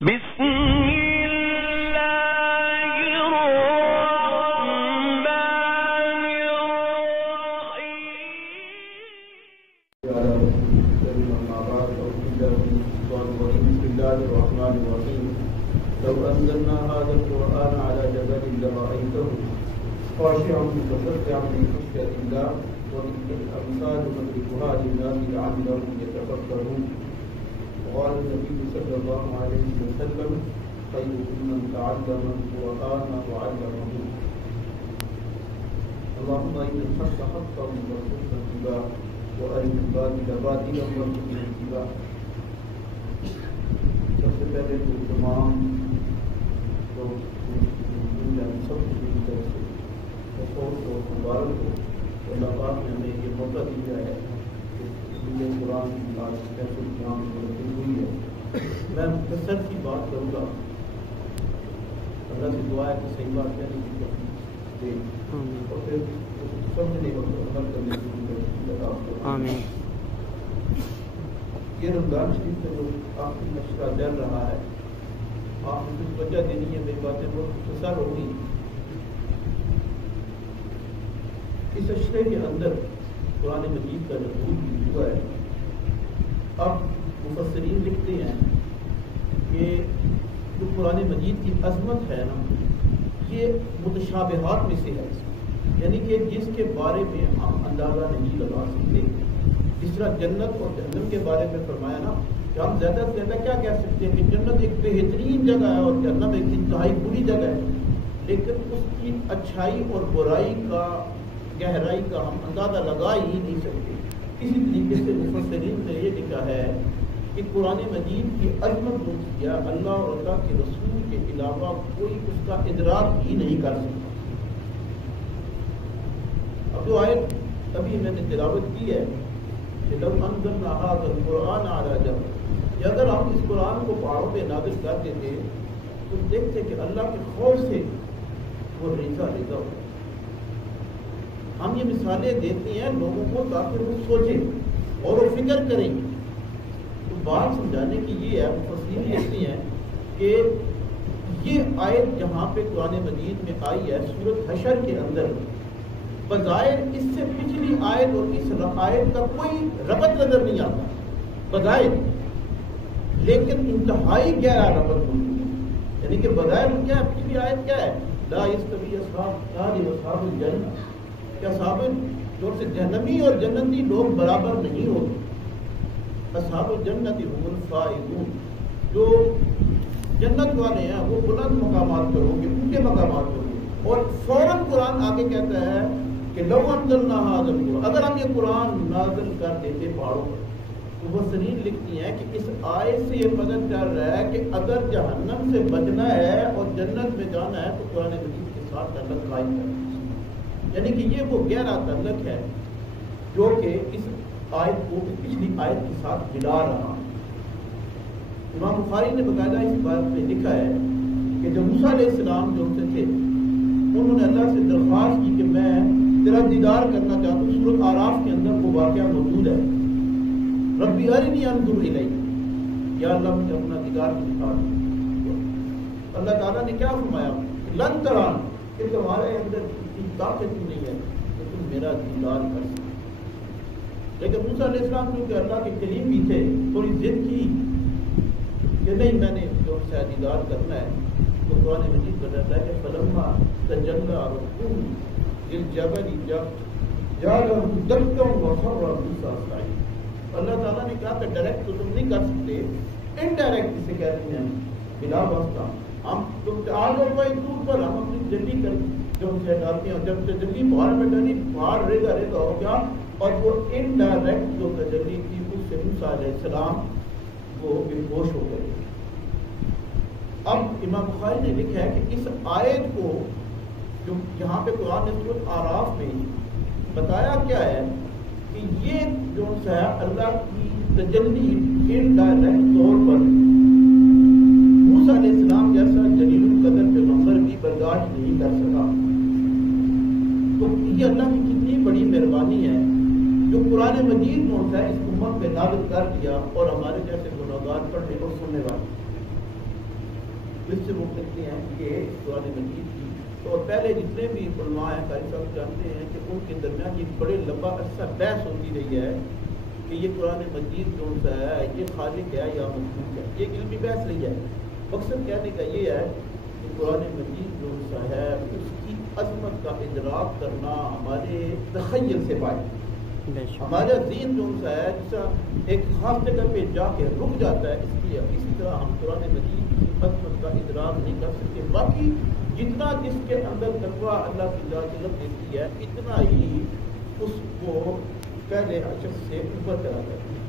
بسم اللہ الرحمن الرحيم لو أنزلنا هذا القرآن على جبل لرأيته خاشعا متصدعا من خشية الله وتلك الأمثال نضربها للناس لعلهم يتفكرون. وقال النبي صلى الله عليه وسلم خيركم من تعلم القرآن وعلمه. اللهم أرنا الحق حقا وارزقنا اتباعه وأرنا الباطل باطلا وارزقنا اتباعه. سب سے پہلے تو تمام لوگ سب کی طرف سے بہت بہت مبارک ہو. اللہ پاک نے ہمیں یہ موقع دیا ہے کہ قرآن کی بات کیسے قرآن منتقل ہوئی ہے. میں مختصر سی بات کروں گا. اللہ سے دعا ہے کہ صحیح بات کہنے کی توفیق دے اور پھر سمجھنے اور عمل کرنے کی توفیق عطا فرمائے. یہ رمضان شریف کا جو آخری مشورہ چل رہا ہے، آپ نے کچھ وجہ دینی ہے. میری باتیں بہت مختصر ہوگی. اس اشرے کے اندر قرآن مجید کا نزول بھی ہوا ہے. اب مفسرین لکھتے ہیں کہ جو قرآن مجید کی عظمت ہے نا، یہ متشابہات میں سے ہے. یعنی کہ جس کے بارے میں ہم اندازہ نہیں لگا سکتے. جس طرح جنت اور جہنم کے بارے میں فرمایا نا کہ ہم زیادہ سے زیادہ کیا کہہ سکتے ہیں کہ جنت ایک بہترین جگہ ہے اور جہنم ایک انتہائی بری جگہ ہے، لیکن اس کی اچھائی اور برائی کا، گہرائی کا ہم اندازہ لگا ہی نہیں سکتے. اسی طریقے سے مفسرین نے یہ لکھا ہے کہ قرآن مجید کی عظمت یا اللہ اور اللہ کے رسول کے علاوہ کوئی اس کا ادراک ہی نہیں کر سکتا. اب جو آیت ابھی میں نے تلاوت کی ہے کہ لو انزلنا ھذا القرآن علی جبل، کہ اگر ہم اس قرآن کو پہاڑوں پہ نازل کر دیتے تو دیکھتے کہ اللہ کے خوف سے وہ ریزہ ریزہ ہو. ہم یہ مثالیں دیتے ہیں لوگوں کو تاکہ وہ سوچیں اور وہ فکر کریں. تو بات سمجھانے کی یہ ہے، مفسرین کہتے ہیں کہ یہ آیت جہاں پہ قرآن مجید میں آئی ہے سورۃ حشر کے اندر، بظاہر اس سے پچھلی آیت اور اس آیت کا کوئی ربط نظر نہیں آتا بظاہر، لیکن انتہائی گہرا ربط موجود ہے. یعنی کہ بظاہر کیا ہے، پچھلی آیت کیا ہے، لا یستوی اصحاب النار واصحاب الجنہ، کہ اصحاب جو سے جہنمی اور جنتی لوگ برابر نہیں ہوتے. اصحاب الجنت هم الفائزون، جو جنت والے ہیں وہ بلند مقامات پر ہوں گے، اونچے مقامات پر ہوں گے. اور فوراً قرآن آگے کہتا ہے کہ لو انزلنا ھذا القرآن، اگر ہم یہ قرآن نازل کر دیتے پہاڑوں پر. مفسرین لکھتی ہیں کہ اس آیت سے یہ پتہ چل رہا ہے کہ اگر جہنم سے بچنا ہے اور جنت میں جانا ہے تو قرآن مجید کے ساتھ تعلق قائم کرنا. یعنی کہ یہ وہ گہرا تعلق ہے جو کہ اس آیت کو پچھلی آیت کے ساتھ ملا رہا. امام بخاری نے باقاعدہ اس بات پہ لکھا ہے کہ جب موسیٰ علیہ السلام جو ان سے تھے، انہوں نے اللہ سے درخواست کی کہ میں تیرا دیدار کرنا چاہتا ہوں. سورۃ اعراف کے اندر وہ واقعہ موجود ہے، ربی ارنی انظر الیک، یا اللہ مجھے اپنا دیدار دکھا. اللہ تعالیٰ نے کیا فرمایا، لن تران، کہ تمہارے اندر طاقت نہیں ہے کہ تم میرا دیدار کر سکتے. لیکن موسیٰ علیہ السلام کیونکہ اللہ کے کلیم بھی تھے، تھوڑی ضد کی کہ نہیں میں نے جو سے دیدار کرنا ہے. تو قرآن مجید بتاتا ہے کہ فلما تجلی ربہ للجبل جعلہ دکا وخر موسیٰ صعقا. اللہ تعالیٰ نے کہا کہ ڈائریکٹ تو تم نہیں کر سکتے، انڈائریکٹ جسے کہتے ہیں بلا واسطہ. ہم تم آج اور کوئی دور پر ہم اپنی جلدی کر جو سے ڈالتے ہیں، جب تجلی پہاڑ میں ڈالی پہاڑ ریزہ ریزہ ہو گیا، اور وہ انڈائریکٹ جو تجلی تھی اس سے موسیٰ علیہ السلام وہ بے ہوش ہو گئے. اب امام بخاری نے لکھا ہے کہ اس آیت کو جو یہاں پہ قرآن نے سورۃ اعراف میں بتایا کیا ہے کہ یہ جو ہے اللہ کی تجلی انڈائریکٹ طور پر موسیٰ علیہ السلام جیسا جلیل القدر پیغمبر بھی برداشت نہیں کر سکا. تو یہ اللہ کی کتنی بڑی مہربانی ہے جو قرآن مجید جو ہے اس امت پہ نازل کر دیا اور ہمارے جیسے گناہگار پڑھنے اور سننے والے. اس سے وہ کہتے ہیں کہ قرآن مجید کی تو پہلے جتنے بھی علماء ہیں قاری صاحب جانتے ہیں کہ ان کے درمیان یہ بڑے لمبا عرصہ بحث ہوتی رہی ہے کہ یہ قرآن مجید جو ہے یہ خالق ہے یا مخلوق ہے. یہ علمی بحث رہی ہے. مقصد کہنے کا یہ ہے کہ قرآن مجید جو ہے اس کی عظمت کا ادراک کرنا ہمارے تخیل سے پائے. ہمارا ذہن جو ہے جیسا ایک خاص جگہ پہ جا کے رک جاتا ہے اس لیے اسی طرح ہم قرآن مجید کی عظمت کا ادراک نہیں کر سکتے. باقی جتنا جس کے اندر تقویٰ اللہ کی ذات علم دیتی ہے اتنا ہی اس کو پہلے شخص سے اوپر چلا جاتا ہے.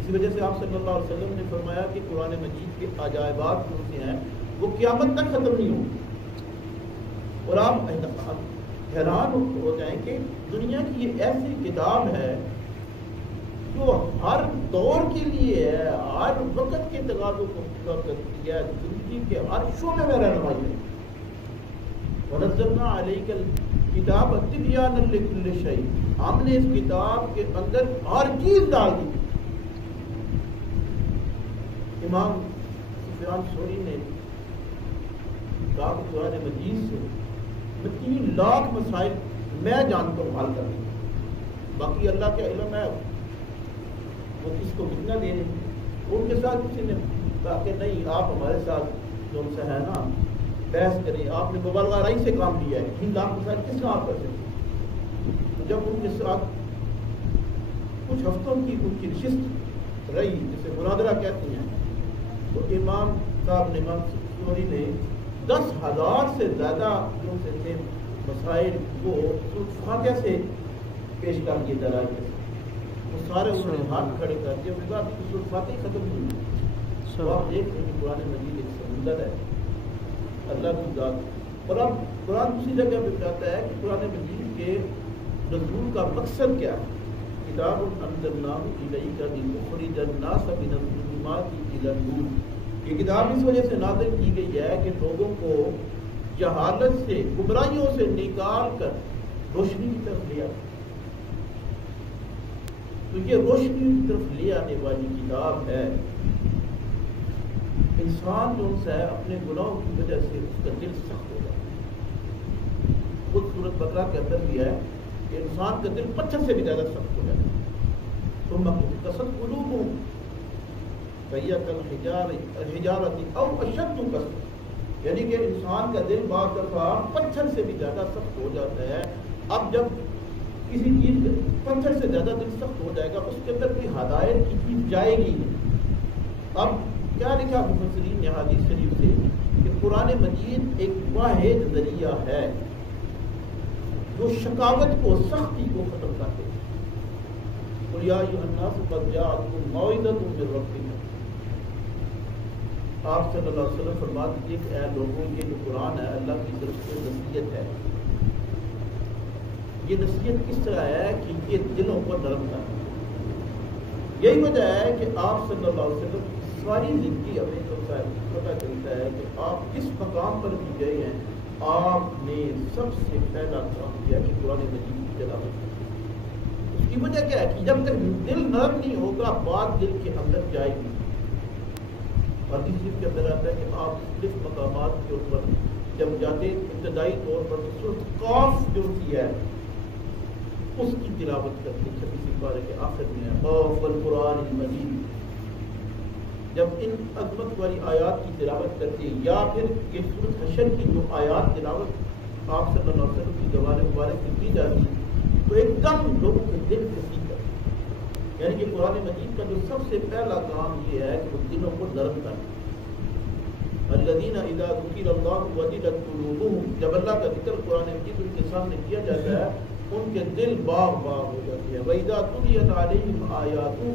اسی وجہ سے آپ صلی اللہ علیہ وسلم نے فرمایا کہ قرآن مجید کے عجائبات جو سے ہیں وہ قیامت تک ختم نہیں ہوں گے. اور آپ حیران ہو جائیں کہ دنیا کی یہ ایسی کتاب ہے جو ہر دور کے لیے ہے, ہر وقت کے تقاضوں کو پورا کرتی ہے, زندگی کے ہر شعبے میں رہنمائی ہے. وَنَزَّلْنَا عَلَيْكَ الْكِتَابَ تِبْيَانًا لِكُلِّ شَيْءٍ, ہم نے اس کتاب کے اندر ہر چیز ڈال دی. امام سفیان ثوری نے کہا کہ قرآن مجید سے 3 لاکھ مسائل میں جانتا ہوں حل کر دیں. باقی اللہ کا علم ہے وہ کس کو کتنا دے دیں. ان کے ساتھ کسی نے کہا کہ نہیں آپ ہمارے ساتھ جو سے ہے نا بحث کریں, آپ نے مبالغہ رائی سے کام لیا ہے, 3 لاکھ مسائل کس کا آپ کر سکتے. جب ان کے ساتھ کچھ ہفتوں کی ان کی نشست رہی جسے مناظرہ کہتے ہیں تو امام صاحب نے امام ثوری نے 10,000 سے زیادہ جو سے تھے مسائل کو فاتحہ سے پیش کر دیے دلائل سے. وہ سارے انہوں نے ہاتھ کھڑے کر دیے. انہوں نے کہا کہ فاتحہ ختم نہیں ہوئی. تو آپ دیکھ رہے ہیں قرآن مجید ایک سمندر ہے اللہ کی ذات. اور اب قرآن اسی جگہ پہ بتاتا ہے کہ قرآن مجید کے نزول کا مقصد کیا ہے. کتاب انزلناہ الیک لتخرج الناس من الظلمات الی النور. یہ کتاب اس وجہ سے نازل کی گئی ہے کہ لوگوں کو جہالت سے گمراہیوں سے نکال کر روشنی کی طرف لے آئے. تو یہ روشنی کی طرف لے آنے والی کتاب ہے. انسان جو ہے اپنے گناہوں کی وجہ سے اس کا دل سخت ہو جاتا ہے. خود سورۃ بقرہ کے اندر بھی ہے کہ انسان کا دل پتھر سے بھی زیادہ سخت ہو جاتا ہے. ثم قست قلوبهم فهي كالحجارة أو أشد قسوة. یعنی کہ انسان کا دل بعض دفعہ پتھر سے بھی زیادہ سخت ہو جاتا ہے. اب جب کسی چیز پتھر سے زیادہ دل سخت ہو جائے گا اس کے اندر کوئی ہدایت کی چیز جائے گی نہیں. اب کیا لکھا مفسرین نے حدیث شریف سے کہ قرآن مجید ایک واحد ذریعہ ہے جو شقاوت کو سختی کو ختم کر دے. قل یا ایھا الناس قد جاءتکم موعظۃ من ربکم. آپ صلی اللہ علیہ وسلم فرما دیجیے کہ اے لوگوں یہ جو قرآن ہے اللہ کی طرف سے نصیحت ہے. یہ نصیحت کس طرح ہے کہ یہ دلوں کو نرم کرتا ہے. یہی وجہ ہے کہ آپ صلی اللہ علیہ وسلم ساری زندگی ہمیں تو پتہ چلتا ہے کہ آپ کس مقام پر بھی گئے ہیں آپ نے سب سے پہلا کام کیا کہ قرآن مجید کی تلاوت. اس کی وجہ کیا ہے کہ جب تک دل نرم نہیں ہوگا بات دل کے اندر جائے گی. اور اس چیز کے اندر آتا ہے کہ آپ مختلف مقامات کے اوپر جب جاتے ابتدائی طور پر سورۃ قاف جو سی ہے اس کی تلاوت کرتے 26 پارے کے آخر میں قاف والقرآن المجید. جب ان عظمت والی آیات کی تلاوت کرتے یا پھر یہ سورۃ حشر کی جو آیات تلاوت آپ صلی اللہ علیہ وسلم کی زبان مبارک سے کی جاتی تو ایک دم لوگوں کے دل سے سیکھ کرتے. یعنی کہ قرآن مجید کا جو سب سے پہلا کام یہ ہے کہ وہ دلوں کو نرم کرنا. الذین اذا ذکر اللہ وجلت قلوبہم, جب اللہ کا ذکر قرآن مجید ان کے سامنے کیا جاتا ہے ان کے دل باغ باغ ہو جاتے ہیں. وَإِذَا تُلِيَتْ عَلَيْهِمْ آیَاتُهُ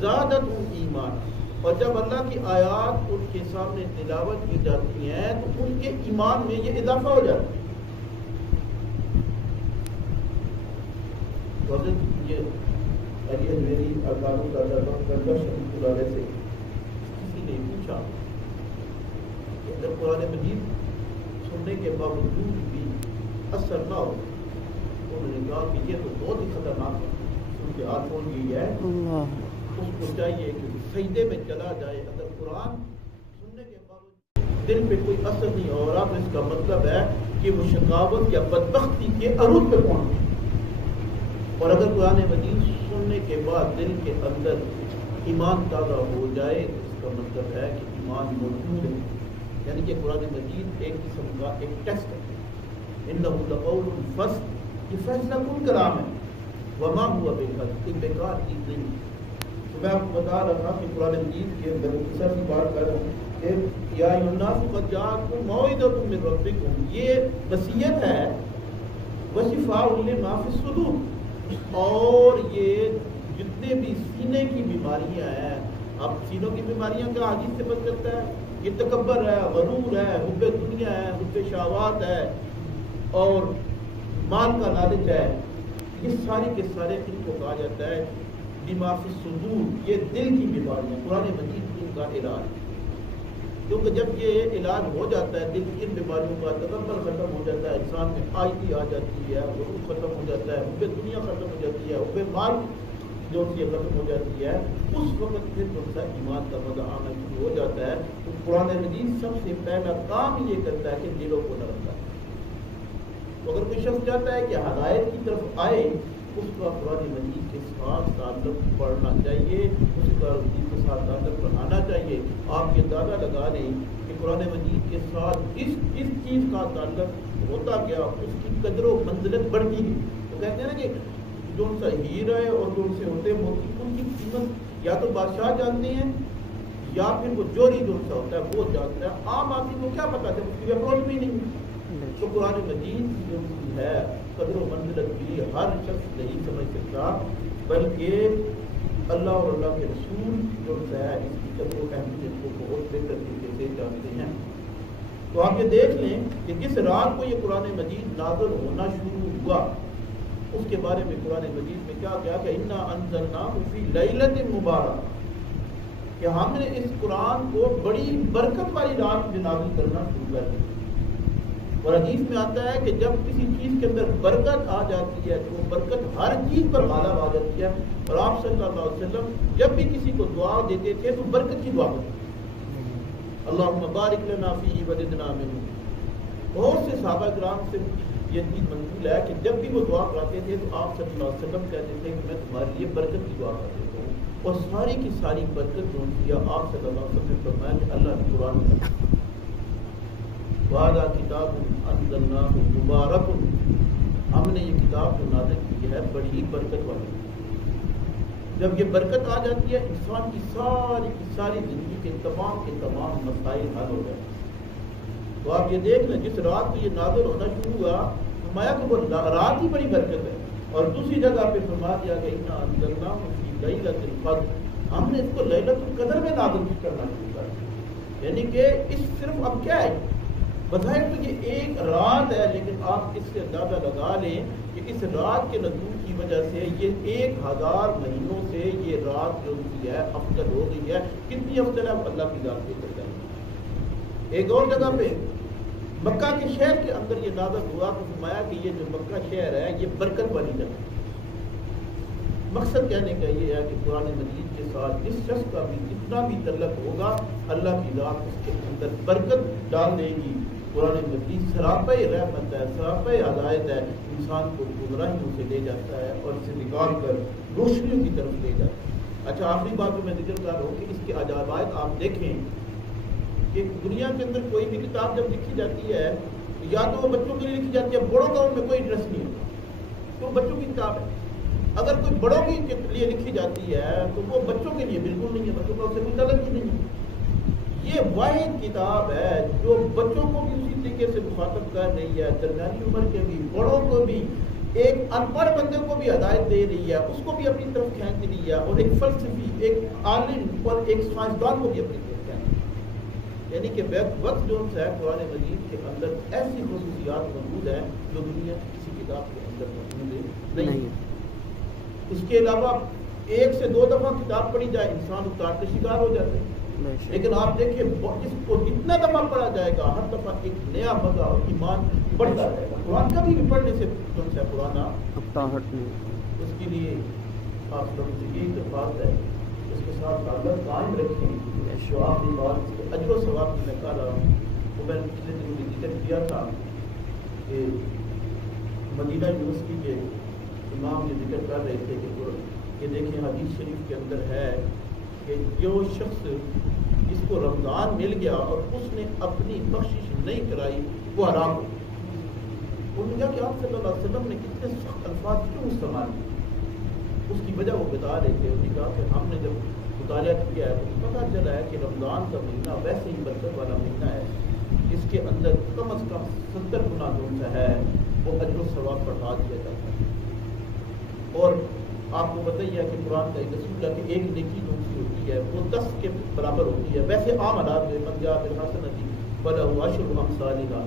زَادَتْهُمْ ایمانا. اور جب اللہ کی آیات ان کے سامنے تلاوت کی جاتی ہیں تو ان کے ایمان میں یہ اضافہ ہو جاتا ہے. یہ علی میری ارکان اللہ سے کسی نے پوچھا کہ اگر قرآن مجید سننے کے باوجود بھی اثر نہ ہو تو انہوں نے کہا کہ یہ تو بہت ہی خطرناک ہے کیونکہ آنکھوں کی ہے اس کو چاہیے کہ سجدے میں چلا جائے. اگر قرآن سننے کے باوجود دل پہ کوئی اثر نہیں ہو رہا تو اس کا مطلب ہے کہ وہ شقاوت یا بدبختی کے عروج پہ پہنچ گئی۔ اور اگر قرآن مجید سننے کے بعد دل کے اندر ایمان تازہ ہو جائے تو اس کا مطلب ہے کہ ایمان موجود ہے، یعنی کہ قرآن مجید ایک قسم کا ایک ٹیسٹ ہے۔ انہ لقول فصل، یہ فیصلہ کن کلام ہے، وما ہوا بالفصل، کوئی بیکار چیز نہیں۔ تو میں آپ کو بتا رہا تھا کہ قرآن مجید کے اندر مختصر سی بات کر رہا ہوں کہ یا ایھا الناس قد جاءتکم موعظۃ من ربکم، یہ وصیت ہے، وشفاء لما فی الصدور، اور یہ جتنے بھی سینے کی بیماریاں ہیں، اب سینوں کی بیماریاں کا حدیث سے پتہ چلتا ہے، یہ تکبر ہے، غرور ہے، حب دنیا ہے، حب شہوات ہے اور مال کا لالچ ہے، یہ سارے کے سارے ان کو کہا جاتا ہے بما فی الصدور، یہ دل کی بیماریاں، قرآن مجید ان کا علاج ہے۔ کیونکہ جب یہ علاج ہو جاتا ہے دل کی ان بیماریوں کا، تکبر ختم ہو جاتا ہے، انسان میں عاجزی آ جاتی ہے، غرور ختم ہو جاتا ہے، حب دنیا ختم ہو جاتی ہے، حب مال جو یہ ختم ہو جاتی ہے، اس وقت پھر جو سا ایمان کا مزہ آنا شروع ہو جاتا ہے۔ تو قرآن مجید سب سے پہلا کام یہ کرتا ہے کہ دلوں کو نرم کرتا ہے۔ تو اگر کوئی شخص چاہتا ہے کہ ہدایت کی طرف آئے، اس کا قرآن مجید کے ساتھ تعلق پڑھنا چاہیے، اس کا مجید کے ساتھ تعلق بڑھانا چاہیے۔ آپ یہ اندازہ لگا لیں کہ قرآن مجید کے ساتھ جس چیز کا تعلق ہوتا گیا اس کی قدر و منزلت بڑھتی گئی۔ تو کہتے ہیں نا کہ جو ان سے ہیرا ہے اور جو ان سے ہوتے موتی، ان کی قیمت یا تو بادشاہ جانتے ہیں یا پھر وہ جوری جو ان سے ہوتا ہے وہ جانتا ہے، عام آدمی کو کیا پتا ہے، اس کی اپروچ بھی نہیں۔ تو قرآن مجید جو ہے قدر و منزلت بھی ہر شخص نہیں سمجھ سکتا، بلکہ اللہ اور اللہ کے رسول جو ہے اس کی قدر و اہمیت کو بہت بہتر طریقے سے جانتے ہیں۔ تو آپ یہ دیکھ لیں کہ جس رات کو یہ قرآن مجید نازل ہونا شروع ہوا، اس کے بارے میں قرآن مجید میں کیا کیا کہ انا انزلناہ فی لیلۃ مبارکہ، کہ ہم نے اس قرآن کو بڑی برکت والی رات میں نازل کرنا شروع کر دیا۔ اور حدیث میں آتا ہے کہ جب کسی چیز کے اندر برکت آ جاتی ہے تو وہ برکت ہر چیز پر غالب آ جاتی ہے۔ اور آپ صلی اللہ علیہ وسلم جب بھی کسی کو دعا دیتے تھے تو برکت کی دعا کرتے، اللہم بارک لنا فیہ وزدنا منہ۔ بہت سے صحابہ کرام سے یہ چیز منقول ہے کہ جب بھی وہ دعا کراتے تھے تو آپ صلی اللہ علیہ وسلم کہتے تھے کہ میں تمہارے لیے برکت کی دعا کر دیتا ہوں، اور ساری کی ساری برکت جو کیا آپ صلی اللہ علیہ وسلم نے فرمایا کہ اللہ نے قرآن میں وَهَذَا كِتَابٌ أَنزَلْنَاهُ مُبَارَكٌ، ہم نے یہ کتاب جو نازل کی ہے بڑی برکت والی۔ جب یہ برکت آ جاتی ہے انسان کی ساری زندگی کے تمام مسائل حل ہو جاتے ہیں۔ تو آپ یہ دیکھ لیں جس رات کو یہ نازل ہونا شروع ہوا، فرمایا کہ وہ رات ہی بڑی برکت ہے، اور دوسری جگہ پہ فرما دیا کہ اِنَّا أَنزَلْنَاهُ فِي لَيْلَةِ الْقَدْرِ، ہم نے اس کو لیلۃ القدر میں نازل کرنا شروع کر دیا۔ یعنی کہ اس صرف اب کیا ہے، بظاہر تو یہ ایک رات ہے، لیکن آپ اس سے اندازہ لگا لیں کہ اس رات کے نزول کی وجہ سے یہ 1000 مہینوں سے یہ رات جو ہے افضل ہو گئی ہے۔ کتنی افضل ہے اللہ کی ذات پہ چل جائے۔ ایک اور جگہ پہ مکہ کے شہر کے اندر یہ نازل ہوا تو فرمایا کہ یہ جو مکہ شہر ہے یہ برکت والی جگہ۔ مقصد کہنے کا یہ ہے کہ قرآن مجید کے ساتھ جس شخص کا بھی جتنا بھی تعلق ہوگا، اللہ کی ذات اس کے اندر برکت ڈال دے گی۔ قرآن مجید سراپے رحمت ہے، سراپے ہدایت ہے، انسان کو گمراہیوں سے لے جاتا ہے اور اسے نکال کر روشنیوں کی طرف لے جاتا ہے۔ اچھا آخری بات جو میں ذکر کر رہا ہوں کہ اس کے عجائبات آپ دیکھیں کہ دنیا کے اندر کوئی بھی کتاب جب لکھی جاتی ہے یا تو وہ بچوں کے لیے لکھی جاتی ہے، بڑوں کا ان میں کوئی انٹرسٹ نہیں ہوتا، تو بچوں کی کتاب ہے۔ اگر کوئی بڑوں کے لیے لکھی جاتی ہے تو وہ بچوں کے لیے بالکل نہیں ہے، بچوں کا اس سے کوئی تعلق ہی نہیں ہے۔ یہ واحد کتاب ہے جو بچوں کو بھی اسی طریقے سے مخاطب کر رہی ہے، درمیانی عمر کے بھی، بڑوں کو بھی، ایک ان پڑھ بندے کو بھی ہدایت دے رہی ہے، اس کو بھی اپنی طرف کھینچ رہی ہے، اور ایک فلسفی، ایک عالم اور ایک سائنسدان کو بھی اپنی طرف کھینچ رہی ہے۔ یعنی کہ وقت جو ہے قرآن مجید کے اندر ایسی خصوصیات موجود ہیں جو دنیا کی کسی کتاب کے اندر موجود نہیں۔ اس کے علاوہ 1 سے 2 دفعہ کتاب پڑھی جائے انسان اتار کے شکار ہو جاتے ہیں، لیکن آپ دیکھیں جس کو جتنا دفعہ پڑھا جائے گا ہر دفعہ ایک نیا مزہ اور ایمان بڑھتا رہے گا۔ قرآن کبھی بھی پڑھنے سے جو ہے پرانا اس کے لیے آپ لوگوں سے یہی درخواست ہے اس کے ساتھ تعلق قائم رکھیں۔ جو آخری بات اجر و ثواب کی میں کہہ رہا ہوں وہ میں نے پچھلے دنوں بھی ذکر کیا تھا کہ مدینہ یونیورسٹی کے امام یہ ذکر کر رہے تھے کہ دیکھیں حدیث شریف کے اندر ہے کہ جو شخص جس کو رمضان مل گیا اور اس نے اپنی بخشش نہیں کرائی وہ حرام ہو. انہوں نے کہا کہ آپ صلی اللہ علیہ وسلم نے کتنے سخت الفاظ کیوں استعمال کیے؟ اس کی وجہ وہ بتا رہے تھے. انہوں نے کہا کہ ہم نے جب مطالعہ کیا ہے تو پتہ چلا ہے کہ رمضان کا مہینہ ویسے ہی برکت والا مہینہ ہے. اس کے اندر کم از کم 70 گنا جو سا ہے وہ اجر و ثواب بڑھا دیا جاتا ہے. اور آپ کو پتہ ہی ہے کہ قرآن کا ایک اصول ہے کہ ایک نیکی جو سی ہوتی ہے وہ 10 کے برابر ہوتی ہے. ویسے عام حالات میں منجا بالحسنۃ فلہ عشر امثالھا،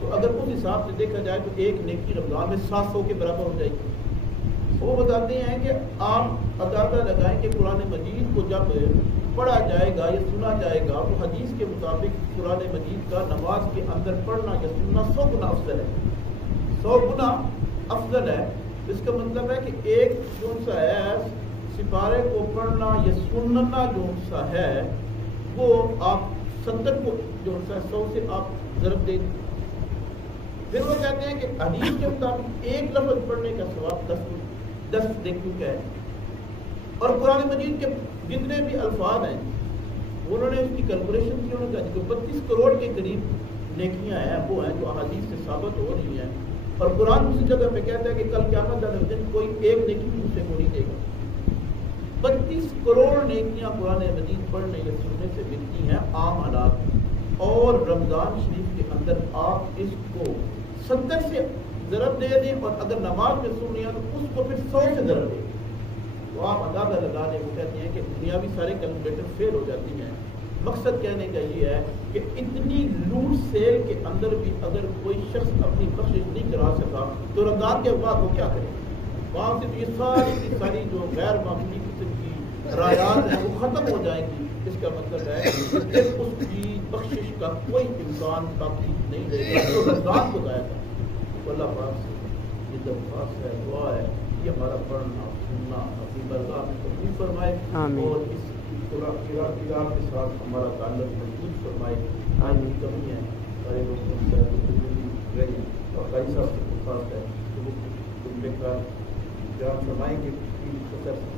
تو اگر اس حساب سے دیکھا جائے تو ایک نیکی رمضان میں 700 کے برابر ہو جائے گی. وہ بتاتے ہیں کہ آپ اندازہ لگائیں کہ قرآن مجید کو جب پڑھا جائے گا یا سنا جائے گا وہ حدیث کے مطابق قرآن مجید کا نماز کے اندر پڑھنا یا سننا 100 گنا افضل ہے. 100 گنا افضل ہے. اس کا مطلب ہے کہ ایک جو سا ہے سپارے کو پڑھنا یا سننا جو سا ہے وہ آپ 70 کو جو سا 100 سے آپ ضرب دیں. پھر وہ کہتے ہیں کہ حدیث کے مطابق ایک لفظ پڑھنے کا ثواب 10 نیکیوں کا ہے. اور قرآن مجید کے جتنے بھی الفاظ ہیں انہوں نے اس کی کیلکولیشن کی. انہوں نے کہا کہ 32 کروڑ کے قریب نیکیاں ہیں وہ ہیں جو احادیث سے ثابت ہو رہی ہیں. اور قرآن اسی جگہ پہ کہتا ہے کہ کل قیامت والے دن کوئی ایک نیکی بھی اسے کو نہیں دے گا. 32 کروڑ نیکیاں قرآن مجید پڑھنے یا سننے سے ملتی ہیں عام حالات. اور رمضان شریف کے اندر آپ اس کو 70 سے ضرب دے دیں اور اگر نماز میں سن لیا تو اس کو پھر 100 سے ضرب دیں. تو آپ اندازہ لگا لیں. وہ کہتے ہیں کہ دنیاوی سارے کیلکولیٹر فیل ہو جاتی ہیں. مقصد کہنے کا یہ ہے کہ اتنی لوٹ سیل کے اندر بھی اگر کوئی شخص اپنی بخشش نہیں کرا سکا تو رمضان کے بعد وہ کیا کرے؟ وہاں سے یہ ساری کی ساری جو غیر معمولی قسم کی رایات ہیں وہ ختم ہو جائیں گی. اس کا مطلب ہے کہ اس کی بخشش کا کوئی امکان باقی نہیں رہے گا تو رمضان کو ضائع کر. اللہ پاک سے یہ درخواست ہے، دعا ہے کہ ہمارا پڑھنا سننا اپنی برگاہ میں قبول فرمائے اور اس قرآن کے ساتھ ہمارا تعلق مضبوط فرمائے. آج بھی کمی ہے سارے لوگوں سے رہی اور قاری صاحب سے درخواست ہے کہ وہ جملے کا بیان فرمائیں گے.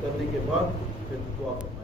کرنے کے بعد پھر دعا فرمائیں.